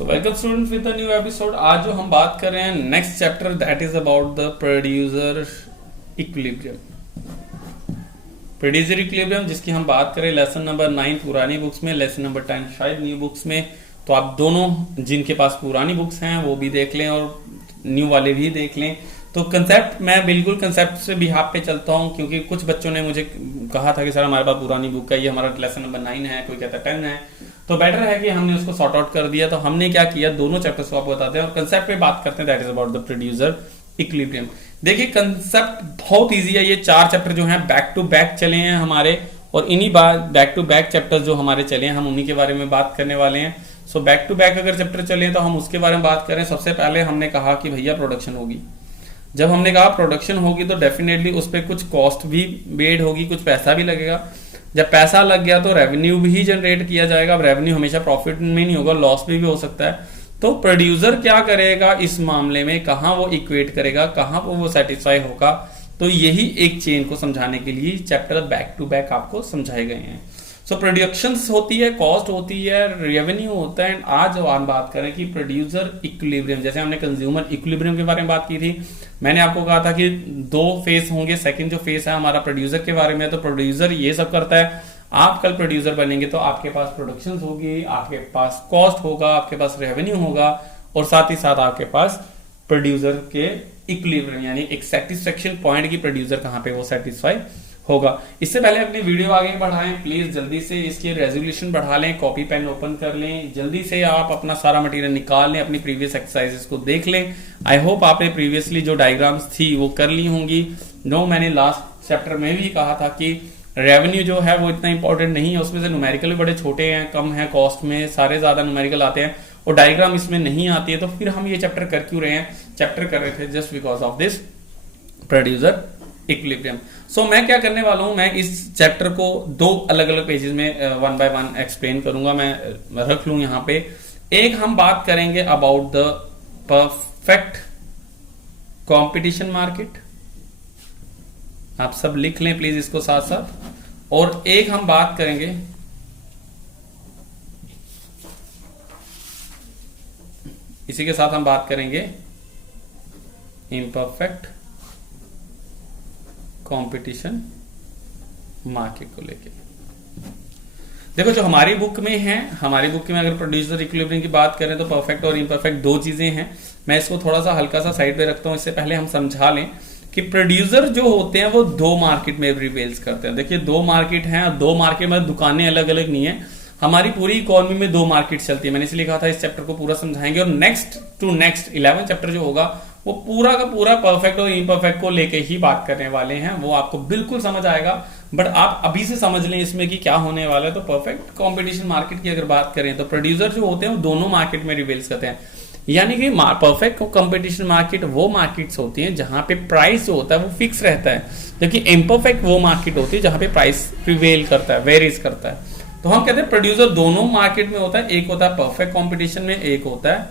So welcome students with the new episode. आज जो हम बात कर रहे हैं next chapter that is about the producer equilibrium. Producer equilibrium जिसकी हम बात करें लेसन नंबर 9 पुरानी बुक्स में, लेसन नंबर 10 शायद न्यू बुक्स में। तो आप दोनों जिनके पास पुरानी बुक्स हैं वो भी देख लें और न्यू वाले भी देख लें। तो कंसेप्ट मैं बिल्कुल कंसेप्ट से बिहाफ पे चलता हूँ, क्योंकि कुछ बच्चों ने मुझे कहा था कि सर हमारे पास पुरानी बुक है, ये हमारा लेसन नंबर 9 है, कोई कहता 10 है, तो बेटर है कि हमने उसको सॉर्ट आउट कर दिया। तो हमने क्या किया, दोनों चैप्टर्स को आपको बताते हैं और कंसेप्ट पे बात करते हैं, that is about the producer equilibrium. देखिए कंसेप्ट बहुत इजी है। ये 4 चैप्टर जो हैं बैक टू बैक चले हैं हमारे, और इन्हीं बैक टू बैक चैप्टर्स जो हमारे चले हैं हम उन्हीं के बारे में बात करने वाले हैं। सो बैक टू बैक अगर चैप्टर चले तो हम उसके बारे में बात करें। सबसे पहले हमने कहा कि भैया प्रोडक्शन होगी। जब हमने कहा प्रोडक्शन होगी तो डेफिनेटली उस पर कुछ कॉस्ट भी बेड होगी, कुछ पैसा भी लगेगा। जब पैसा लग गया तो रेवेन्यू भी जनरेट किया जाएगा। अब रेवेन्यू हमेशा प्रॉफिट में नहीं होगा, लॉस भी हो सकता है। तो प्रोड्यूसर क्या करेगा इस मामले में, कहां वो इक्वेट करेगा, कहां पर वो सेटिस्फाई होगा। तो यही एक चेन को समझाने के लिए चैप्टर बैक टू बैक आपको समझाए गए हैं। सो प्रोडक्शन होती है, कॉस्ट होती है, रेवेन्यू होता है। आज हम बात करें कि प्रोड्यूसर इक्विलिब्रियम, जैसे हमने कंज्यूमर इक्विलिब्रियम के बारे में बात की थी, मैंने आपको कहा था कि 2 फेस होंगे। सेकंड जो फेस है हमारा प्रोड्यूसर के बारे में, तो प्रोड्यूसर ये सब करता है। आप कल प्रोड्यूसर बनेंगे तो आपके पास प्रोडक्शन होगी, आपके पास कॉस्ट होगा, आपके पास रेवेन्यू होगा, और साथ ही साथ आपके पास प्रोड्यूसर के इक्विलिब्रियम यानी एक सेटिस्फेक्शन पॉइंट की प्रोड्यूसर कहां पे वो सेटिस्फाई होगा। इससे पहले अपनी वीडियो आगे बढ़ाएं, प्लीज जल्दी से इसकी रेजोल्यूशन बढ़ा लें, कॉपी पेन ओपन कर लें, जल्दी से आप अपना सारा मटेरियल निकाल लें, अपनी प्रीवियस एक्सरसाइजेस को देख लें। आई होप आपने प्रीवियसली जो डायग्राम्स थी वो कर ली होंगी। मैंने लास्ट चैप्टर में भी कहा था कि रेवेन्यू जो है वो इतना इंपॉर्टेंट नहीं है, उसमें से न्यूमेरिकल भी बड़े छोटे हैं, कम है, कॉस्ट में सारे ज्यादा न्यूमेरिकल आते हैं और डायग्राम इसमें नहीं आती है। तो फिर हम ये चैप्टर कर क्यों रहे हैं, चैप्टर कर रहे थे just because of this producer equilibrium. So मैं क्या करने वाला हूं, मैं इस चैप्टर को 2 अलग अलग पेजेस में 1 बाय 1 एक्सप्लेन करूंगा। मैं रख लूं यहां पे। एक हम बात करेंगे about the perfect competition market, आप सब लिख लें प्लीज इसको साथ साथ। और एक हम बात करेंगे इसी के साथ हम बात करेंगे इम्परफेक्ट कंपटीशन मार्केट को लेके। देखो जो हमारी बुक में है, हमारी बुक में अगर प्रोड्यूसर इक्विलिब्रियम की बात करें तो परफेक्ट और इम्परफेक्ट 2 चीजें हैं। मैं इसको थोड़ा सा हल्का सा साइड पे रखता हूं। इससे पहले हम समझा लें कि प्रोड्यूसर जो होते हैं वो 2 मार्केट में रिवेल्स करते हैं। देखिए 2 मार्केट हैं, 2 मार्केट में दुकानें अलग अलग नहीं है। हमारी पूरी इकोनॉमी में 2 मार्केट चलती है। मैंने इसलिए कहा था इस चैप्टर को पूरा समझाएंगे और नेक्स्ट टू नेक्स्ट 11 चैप्टर जो होगा वो पूरा का पूरा परफेक्ट और इम्परफेक्ट को लेके ही बात करने वाले हैं। वो आपको बिल्कुल समझ आएगा, बट आप अभी से समझ लें इसमें कि क्या होने वाला है। तो परफेक्ट कंपटीशन मार्केट की अगर बात करें तो प्रोड्यूसर जो होते हैं वो दोनों मार्केट में रिवेल्स करते हैं। यानी कि परफेक्ट कंपटीशन मार्केट वो मार्केट्स होती हैं जहां पे प्राइस जो होता है वो फिक्स रहता है, जबकि इम्परफेक्ट वो मार्केट होती है जहां पे प्राइस प्रिवेल करता है, वेरीज करता है। तो हम कहते हैं प्रोड्यूसर दोनों मार्केट में होता है, एक होता है परफेक्ट कंपटीशन में, एक होता है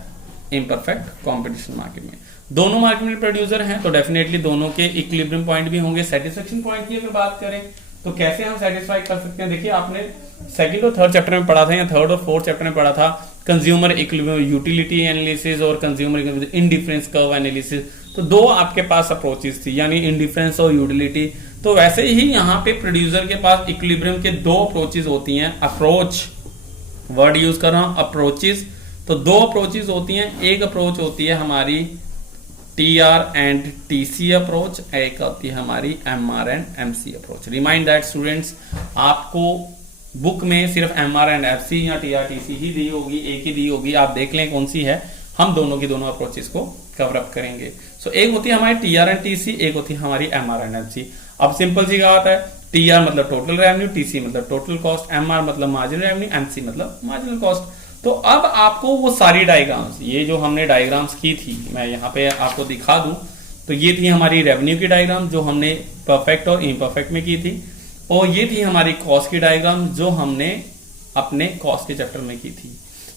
इम्परफेक्ट कंपटीशन मार्केट में। दोनों मार्केट में प्रोड्यूसर हैं तो डेफिनेटली दोनों के इक्विलिब्रियम पॉइंट भी होंगे। सेटिस्फेक्शन पॉइंट की अगर बात करें तो कैसे हम सेटिस्फाई कर सकते हैं। देखिए आपने 2nd और 3rd चैप्टर में पढ़ा था या 3rd और 4th चैप्टर में पढ़ा था कंज्यूमर इक्विलिब्रियम यूटिलिटी एनालिसिस और कंज्यूमर इंडिफरेंस कर्व एनालिसिस। तो 2 आपके पास अप्रोचेस थी, यानी इंडिफरेंस और यूटिलिटी। तो वैसे ही यहाँ पे प्रोड्यूसर के पास इक्विलिब्रियम के 2 अप्रोचेस होती हैं। अप्रोच वर्ड यूज कर रहा हूं, अप्रोचेस। तो 2 अप्रोचेस होती हैं। एक अप्रोच होती है हमारी TR एंड TC अप्रोच, एक होती है हमारी MR and MC approach. Remind that students, आपको बुक में सिर्फ MR एंड FC या TR TC ही दी होगी, एक ही दी होगी। आप देख लें कौन सी है, हम दोनों की दोनों अप्रोचेस को कवर अप करेंगे। सो एक होती है हमारी TR एंड TC, एक होती है हमारी MR एंड MC। अब सिंपल सी बात है, TR मतलब टोटल रेवेन्यू, TC मतलब टोटल कॉस्ट, MR मतलब मार्जिनल रेवेन्यू, MC मतलब मार्जिनल कॉस्ट। तो अब आपको वो सारी डायग्राम्स, ये जो हमने डायग्राम्स की थी, मैं यहाँ पे आपको दिखा दूं, तो ये थी हमारी रेवेन्यू की डायग्राम जो हमने परफेक्ट और इम्परफेक्ट में की थी, और ये थी हमारी कॉस्ट की डायग्राम जो हमने अपने कॉस्ट के चैप्टर में की थी।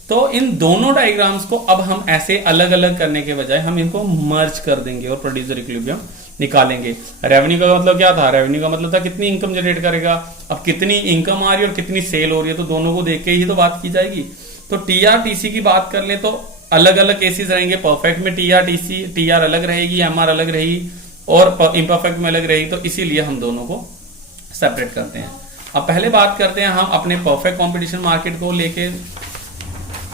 तो इन दोनों डायग्राम्स को अब हम ऐसे अलग अलग करने के बजाय हम इनको मर्ज कर देंगे और प्रोड्यूसर इक्विलिब्रियम निकालेंगे। रेवेन्यू का मतलब क्या था, रेवेन्यू का मतलब था कितनी इनकम जनरेट करेगा। अब कितनी इनकम आ रही है और कितनी सेल हो रही है, तो दोनों को देख के ही तो बात की जाएगी। तो टीआर टीसी की बात कर ले तो अलग अलग केसेस रहेंगे। परफेक्ट में टीआर टीसी, टीआर अलग रहेगी, एमआर अलग रहेगी, और इम्परफेक्ट में अलग रहेगी। तो इसीलिए हम दोनों को सेपरेट करते हैं। अब पहले बात करते हैं हम अपने परफेक्ट कंपटीशन मार्केट को लेके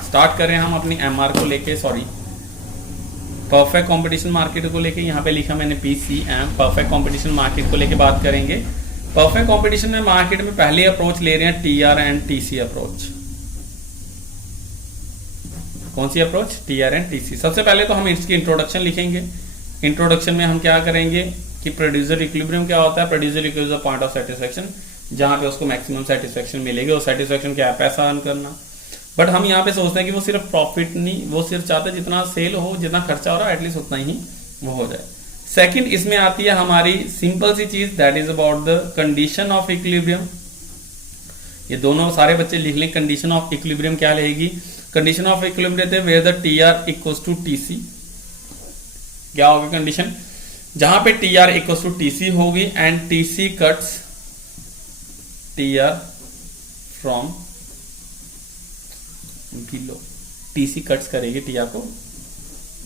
स्टार्ट कर रहे हैं, हम अपनी एमआर को लेके, सॉरी परफेक्ट कंपटीशन मार्केट को लेके, यहाँ पे लिखा मैंने पीसीएम, परफेक्ट कंपटीशन मार्केट को लेके बात करेंगे। परफेक्ट कंपटीशन में मार्केट में पहले अप्रोच ले रहे हैं टीआर एंड टीसी अप्रोच। कौन सी अप्रोच? TR and TC. सबसे पहले तो हम इसकी इंट्रोडक्शन लिखेंगे। इंट्रोडक्शन में हम क्या करेंगे कि प्रोड्यूसर इक्विलिब्रियम क्या होता है। Producer equilibrium point of satisfaction, जहां पे उसको मैक्सिमम सेटिस्फेक्शन मिलेगी। और सेटिस्फेक्शन क्या है? पैसा अर्न करना। बट हम यहाँ पे सोचते हैं कि वो सिर्फ प्रॉफिट नहीं, वो सिर्फ चाहते हैं जितना सेल हो, जितना खर्चा हो रहा है एटलीस्ट उतना ही वो हो जाए। सेकंड इसमें आती है हमारी सिंपल सी चीज, that is about the condition of equilibrium. ये दोनों सारे बच्चे लिख लें। कंडीशन ऑफ इक्विलिब्रियम क्या रहेगी? Condition of equilibrium where the TR equals to TC. क्या होगी कंडीशन? जहां पे टीआर इक्वल्स टू टीसी होगी and TC cuts TR from below. TC cuts करेगी टीआर को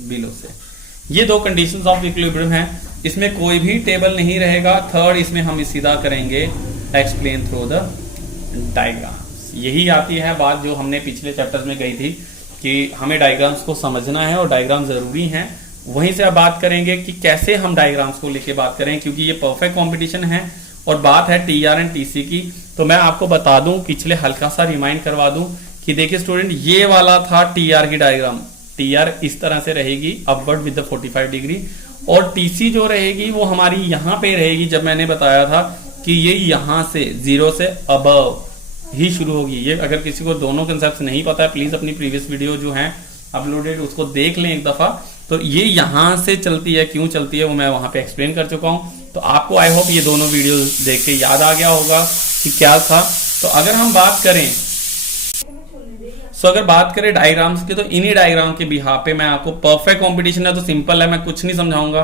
बिलो से। ये दो कंडीशंस ऑफ इक्विलिब्रियम है। इसमें कोई भी टेबल नहीं रहेगा। थर्ड इसमें हम सीधा करेंगे एक्सप्लेन थ्रू द डायग्राम्स। यही आती है बात जो हमने पिछले चैप्टर्स में गई थी कि हमें डायग्राम्स को समझना है और डायग्राम जरूरी हैं। वहीं से अब बात करेंगे कि कैसे हम डायग्राम्स को लेके बात करें, क्योंकि ये परफेक्ट कंपटीशन है और बात है टीआर एंड टीसी की। तो मैं आपको बता दूं, पिछले हल्का सा रिमाइंड करवा दूं कि देखिए स्टूडेंट, ये वाला था टीआर की डायग्राम। टीआर इस तरह से रहेगी अपवर्ड विद द 45 डिग्री, और टीसी जो रहेगी वो हमारी यहां पे रहेगी। जब मैंने बताया था कि ये यहां से 0 से अबव ही शुरू होगी। ये अगर किसी को दोनों कंसेप्ट नहीं पता है, प्लीज अपनी प्रीवियस वीडियो जो है अपलोडेड उसको देख लें एक दफा। तो ये यहां से चलती है, क्यों चलती है वो मैं वहां पे एक्सप्लेन कर चुका हूं। तो आपको आई होप ये दोनों वीडियो देख के याद आ गया होगा कि क्या था। तो अगर हम बात करें अगर बात करें डायग्राम्स की, तो इन्हीं डायग्राम के बिहाफ पे मैं आपको, परफेक्ट कंपटीशन है तो सिंपल है, मैं कुछ नहीं समझाऊंगा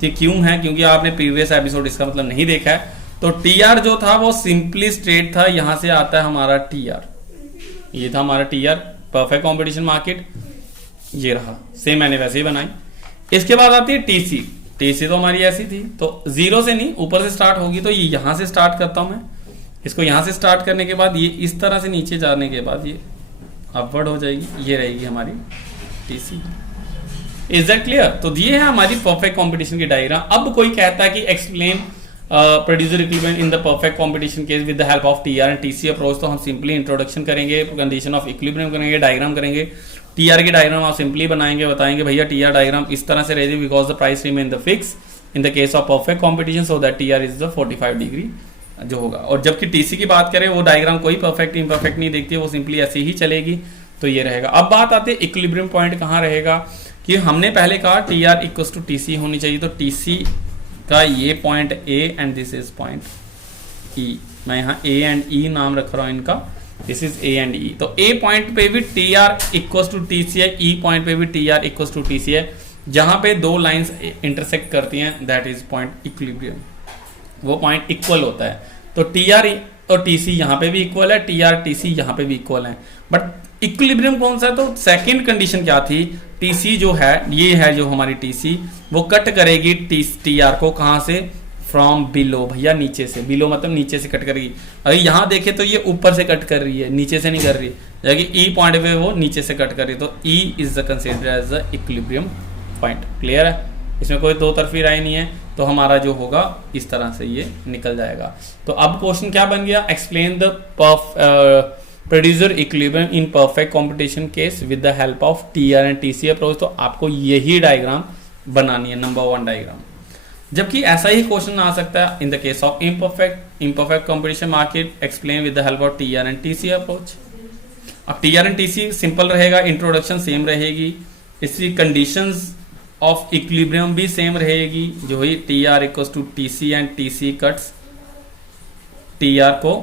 कि क्यों है, क्योंकि आपने प्रीवियस एपिसोड इसका मतलब नहीं देखा है। तो टीआर जो था वो सिंपली स्ट्रेट था। यहां से आता है हमारा टीआर, ये था हमारा टीआर परफेक्ट कंपटीशन मार्केट, ये रहा सेम मैंने वैसे ही बनाई। इसके बाद आती है टीसी। टीसी तो हमारी ऐसी थी, तो 0 से नहीं ऊपर से स्टार्ट होगी। तो ये यहां से स्टार्ट करता हूं मैं, इसको यहां से स्टार्ट करने के बाद ये इस तरह से नीचे जाने के बाद ये अपवर्ड हो जाएगी। ये रहेगी हमारी टीसी। Is that clear? तो ये है हमारी परफेक्ट कंपटीशन की डायग्राम। अब कोई कहता है कि explain producer equilibrium in the perfect competition case with the help of TR and TC approach. तो हम सिंपली इंट्रोडक्शन करेंगे, कंडीशन ऑफ इक्विलिब्रियम करेंगे, डायग्राम करेंगे। टीआर की डायग्राम आप सिंपली बनाएंगे, बताएंगे भैया टीआर डायग्राम इस तरह से रहेगी because the price remain the fix in the case of perfect competition, so that TR is the 45 degree जो होगा। और जबकि टीसी की बात करें, वो डायग्राम कोई परफेक्ट इम्परफेक्ट नहीं देखती है, वो सिंपली ऐसी ही चलेगी। तो ये रहेगा। अब बात आती है इक्विलिब्रियम पॉइंट कहाँ रहेगा, कि हमने पहले कहा टीआर इक्वल्स टू टीसी होनी चाहिए। तो टीसी का ये point A and this is point ई। मैं यहाँ ए एंड ई नाम रख रहा हूँ इनका, दिस इज ए एंड ई। तो ए पॉइंट पे भी टीआर इक्वल्स टू टीसी है, ई पॉइंट पे भी टीआर इक्वल्स टू टीसी है। जहां पे दो लाइंस इंटरसेक्ट करती हैं, दैट इज पॉइंट इक्विलिब्रियम। वो पॉइंट इक्वल होता है। तो टीआर और टीसी यहाँ पे भी इक्वल है, टीआर टीसी यहाँ पे भी इक्वल है। बट इक्विलिब्रियम कौन सा है? तो सेकंड कंडीशन क्या थी? टीसी जो है, ये है जो हमारी टीसी, वो कट करेगी टीआर को कहां से? From below. भैया नीचे से, बिलो मतलब नीचे से कट करेगी। अगर यहां देखे तो ये ऊपर से कट कर रही है, नीचे से नहीं कर रही, जबकि ई पॉइंट पे वो नीचे से कट कर रही है। तो E is the considered as the equilibrium point. Clear है? इसमें कोई दो तरफी राय नहीं है। तो हमारा जो होगा इस तरह से ये निकल जाएगा। तो अब क्वेश्चन क्या बन गया? Explain the producer equilibrium in perfect competition case with the help of TR and TC approach. तो आपको यही डायग्राम बनानी है, नंबर 1 डायग्राम। जबकि ऐसा ही क्वेश्चन आ सकता है in the case of imperfect competition market, explain with the help of TR and TC approach. अब टीआर एंड टीसी सिंपल रहेगा, इंट्रोडक्शन सेम रहेगी, इसकी कंडीशंस ऑफ इक्विलिब्रियम भी सेम रहेगी, जो ही TR equals to TC and TC cuts TR को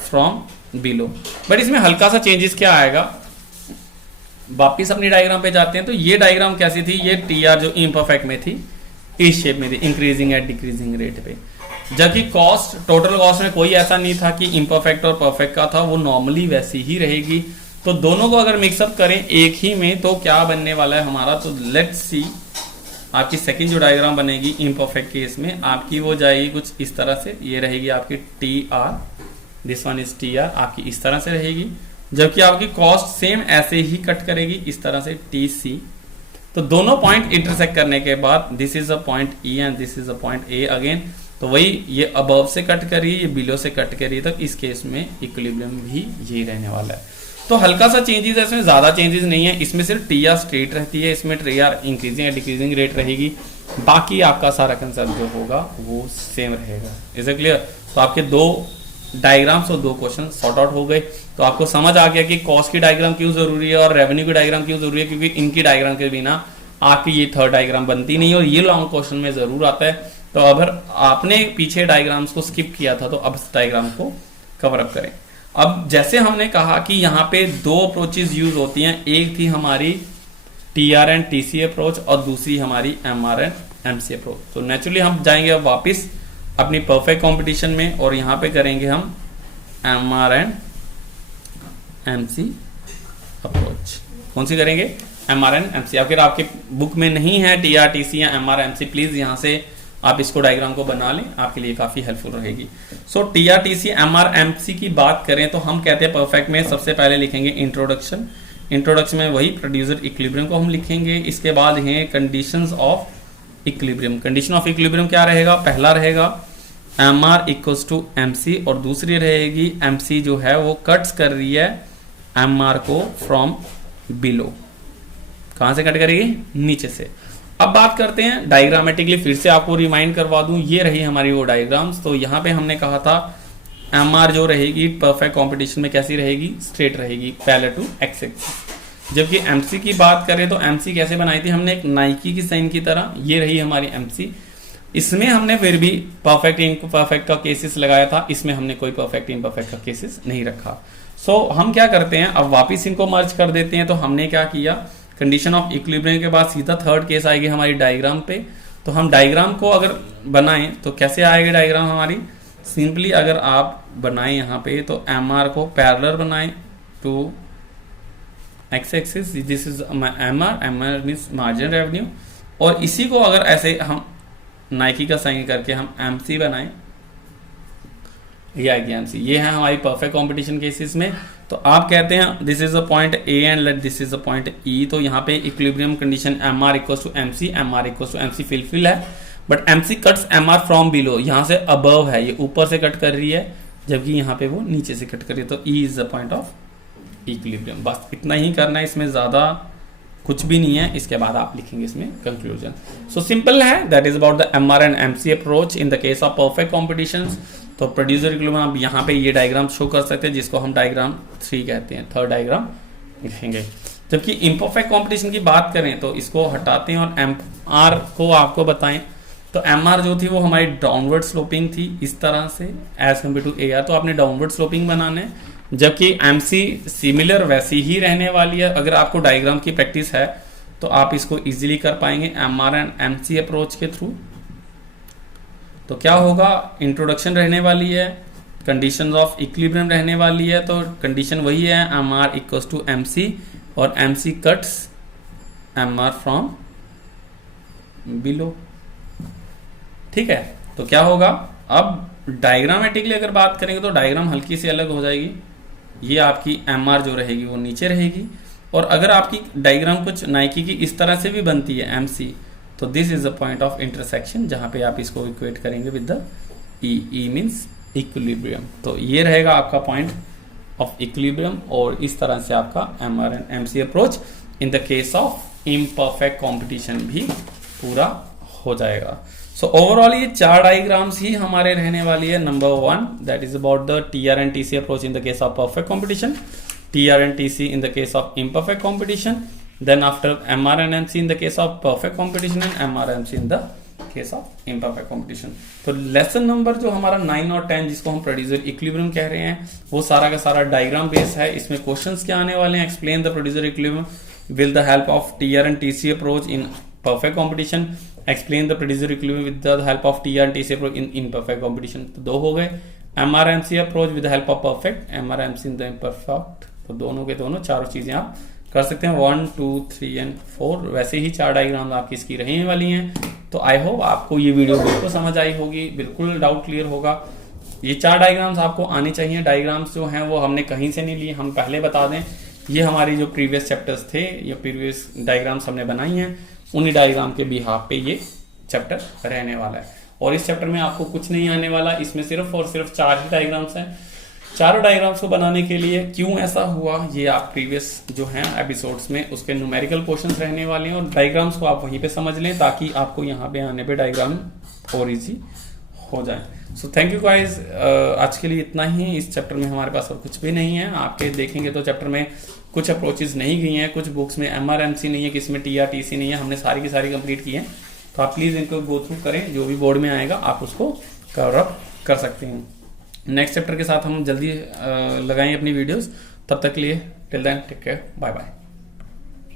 from below. But इसमें हल्का सा चेंजेस क्या आएगा, वापिस अपनी डायग्राम पे जाते हैं। तो ये डायग्राम कैसी थी? ये टीआर जो इम्परफेक्ट में थी, इस शेप में थी, इंक्रीजिंग एट डिक्रीजिंग रेट पे। जबकि कॉस्ट, टोटल कॉस्ट में कोई ऐसा नहीं था कि इम्परफेक्ट और परफेक्ट का था, वो नॉर्मली वैसी ही रहेगी। तो दोनों को अगर मिक्सअप करें एक ही में तो क्या बनने वाला है हमारा, तो लेट्स सी। आपकी सेकंड जो डायग्राम बनेगी इम्परफेक्ट केस में, आपकी वो जाएगी कुछ इस तरह से, ये रहेगी आपकी T R, this one is T R, आपकी इस तरह से रहेगी। जबकि आपकी कॉस्ट सेम ऐसे ही कट करेगी इस तरह से टी सी। तो दोनों पॉइंट इंटरसेक्ट करने के बाद this is a point E and this is a point A again, तो वही ये अबव से कट करिए, ये बिलो से कट करिए, तो इस केस में इक्विलिब्रियम भी यही रहने वाला है। तो हल्का सा चेंजेस है इसमें, ज्यादा चेंजेस नहीं है। इसमें सिर्फ टी आर स्ट्रेट रहती है, इसमें टी आर इंक्रीजिंग या डिक्रीजिंग रेट रहेगी। बाकी आपका सारा कंसेप्ट जो होगा वो सेम रहेगा। Is it clear? तो आपके दो डायग्राम्स और दो क्वेश्चन सॉर्ट आउट हो गए। तो आपको समझ आ गया कि कॉस्ट की डायग्राम क्यों जरूरी है और रेवेन्यू की डायग्राम क्यों जरूरी है, क्योंकि इनकी डायग्राम के बिना आपकी ये थर्ड डायग्राम बनती नहीं और ये लॉन्ग क्वेश्चन में जरूर आता है। तो अगर आपने पीछे डायग्राम्स को स्किप किया था तो अब इस डायग्राम को कवर अप करें। अब जैसे हमने कहा कि यहाँ पे दो अप्रोचेज यूज होती हैं, एक थी हमारी T R and T C approach और दूसरी हमारी M R and M C approach. तो नेचुरली हम जाएंगे अब वापिस अपनी परफेक्ट कंपटीशन में और यहाँ पे करेंगे हम M R and M C approach. कौन सी करेंगे? M R and M C. अगर आपके बुक में नहीं है टी आर टी सी या M R M C, please यहाँ से आप इसको डायग्राम को बना लें, आपके लिए काफी हेल्पफुल रहेगी। So T R T C M R M C की बात करें तो हम कहते हैं परफेक्ट में सबसे पहले लिखेंगे इंट्रोडक्शन। इंट्रोडक्शन में वही प्रोड्यूसर इक्विलिब्रियम को हम लिखेंगे। इसके बाद है conditions of equilibrium. Condition of equilibrium क्या रहेगा? पहला रहेगा M R equals to M C और दूसरी रहेगी एम सी जो है वो कट्स कर रही है एम आर को फ्रॉम बिलो। कहां से कट करेगी? नीचे से। अब बात करते हैं डायग्रामेटिकली, फिर से आपको रिमाइंड करवा दूं, ये रही हमारी वो डायग्राम्स। तो यहां पे हमने कहा था एम आर जो रहेगी परफेक्ट कंपटीशन में कैसी रहेगी? स्ट्रेट रहेगी पैरेलल टू एक्स एक्सिस। जबकि एमसी की बात करें तो एमसी कैसे बनाई थी हमने? एक नाइकी की साइन की तरह। ये रही हमारी एमसी। इसमें हमने फिर भी परफेक्ट इम्परफेक्ट का केसेस लगाया था, इसमें हमने कोई परफेक्ट इम्परफेक्ट का केसेस नहीं रखा। सो हम क्या करते हैं, अब वापिस इनको मर्ज कर देते हैं। तो हमने क्या किया, कंडीशन ऑफ इक्विलिब्रियम के बाद सीधा थर्ड केस आएगी हमारी डायग्राम पे। तो हम डायग्राम को अगर बनाएं तो कैसे आएगी डायग्राम हमारी? सिंपली अगर आप बनाएं यहाँ पे तो एम आर को पैरेलल बनाएं to X axis, this is M R means margin revenue, और इसी को अगर ऐसे हम नाइकी का साइन करके हम एमसी बनाएं, ये आएगी एमसी। ये है हमारी परफेक्ट कंपटीशन केसेस में। तो आप कहते हैं this is a point A and let this is a point E. तो यहाँ पे equilibrium condition M R equals to M C, M R equals to M C fulfil है, but M C cuts M R from below. यहाँ से above है, ये ऊपर से कट कर रही है, जबकि यहाँ पे वो नीचे से कट कर रही है। तो E is the point of equilibrium. बस इतना ही करना है, इसमें ज्यादा कुछ भी नहीं है। इसके बाद आप लिखेंगे इसमें कंक्लूजन। सो सिंपल है, that is about the M R and M C approach in the case of perfect competitions. तो प्रोड्यूसर इक्विलिब्रियम आप यहाँ पे ये डायग्राम शो कर सकते हैं, जिसको हम डायग्राम 3 कहते हैं, थर्ड डायग्राम लिखेंगे। जबकि इम्परफेक्ट कंपटीशन की बात करें तो इसको हटाते हैं और एम आर को आपको बताएं। तो एम आर जो थी वो हमारी डाउनवर्ड स्लोपिंग थी इस तरह से as compare to A R. तो आपने डाउनवर्ड स्लोपिंग बनाना है, जबकि एम सी सिमिलर वैसी ही रहने वाली है। अगर आपको डायग्राम की प्रैक्टिस है तो आप इसको इजीली कर पाएंगे M R and M C approach के थ्रू। तो क्या होगा, इंट्रोडक्शन रहने वाली है, कंडीशंस ऑफ इक्विलिब्रियम रहने वाली है। तो कंडीशन वही है M R equals to M C और M C cuts M R from below. ठीक है, तो क्या होगा, अब डायग्रामेटिकली अगर बात करेंगे तो डायग्राम हल्की सी अलग हो जाएगी। ये आपकी एम आर जो रहेगी वो नीचे रहेगी, और अगर आपकी डायग्राम कुछ नाइकी की इस तरह से भी बनती है एम सी, तो this is the point of intersection जहां पे आप इसको इक्वेट करेंगे with the E. E means equilibrium. तो ये रहेगा आपका पॉइंट ऑफ इक्विलिब्रियम, और इस तरह से आपका M R and M C approach in the case of imperfect competition भी पूरा हो जाएगा। सो ओवरऑल ये 4 डायग्राम्स ही हमारे रहने वाली है। Number 1 that is about the T R and T C approach in the case of perfect competition, T R and T C in the case of imperfect competition, then after MR and MC in the case of perfect competition and MR and MC in the case of imperfect competition। तो lesson number जो हमारा 9 और 10 जिसको हम producer equilibrium कह रहे हैं, वो सारा का सारा डायग्राम बेस है। इसमें क्वेश्चंस क्या आने वाले हैं, explain the producer equilibrium with the help of TR and TC approach in perfect competition, explain the producer equilibrium with the help of TR and TC approach in imperfect competition। तो 2 हो गए। MR MC approach with the help of perfect, MR MC in the imperfect तो दोनों के दोनों चारों चीजें आप कर सकते हैं। 1, 2, 3 एंड 4 वैसे ही 4 डायग्राम आपकी इसकी रहने वाली हैं। तो आई होप आपको ये वीडियो बिल्कुल समझ आई होगी, बिल्कुल डाउट क्लियर होगा। ये 4 डायग्राम्स आपको आने चाहिए। डायग्राम्स जो हैं वो हमने कहीं से नहीं लिए, हम पहले बता दें, ये हमारी जो प्रीवियस चैप्टर्स थे, ये प्रीवियस डायग्राम्स हमने बनाई हैं, उन्हीं डायग्राम के बिहाफ पे ये चैप्टर रहने वाला है। और इस चैप्टर में आपको कुछ नहीं आने वाला, इसमें सिर्फ और सिर्फ 4 ही डायग्राम्स हैं। चारों डायग्राम्स को बनाने के लिए क्यों ऐसा हुआ, ये आप प्रीवियस जो हैं एपिसोड्स में उसके न्यूमेरिकल क्वेश्चंस रहने वाले हैं, और डायग्राम्स को आप वहीं पे समझ लें ताकि आपको यहाँ पे आने पे डायग्राम और इजी हो जाए। सो थैंक यू गाइज, आज के लिए इतना ही। इस चैप्टर में हमारे पास और कुछ भी नहीं है। आपके देखेंगे तो चैप्टर में कुछ अप्रोचेज नहीं गई हैं, कुछ बुक्स में MRMC नहीं है, किसी में TRTC नहीं है, हमने सारी की सारी कंप्लीट की है। तो आप प्लीज इनको गो थ्रू करें, जो भी बोर्ड में आएगा आप उसको कवर अप कर सकते हैं। नेक्स्ट चैप्टर के साथ हम जल्दी लगाएं अपनी वीडियोस। तब तक के लिए till then take care, bye bye.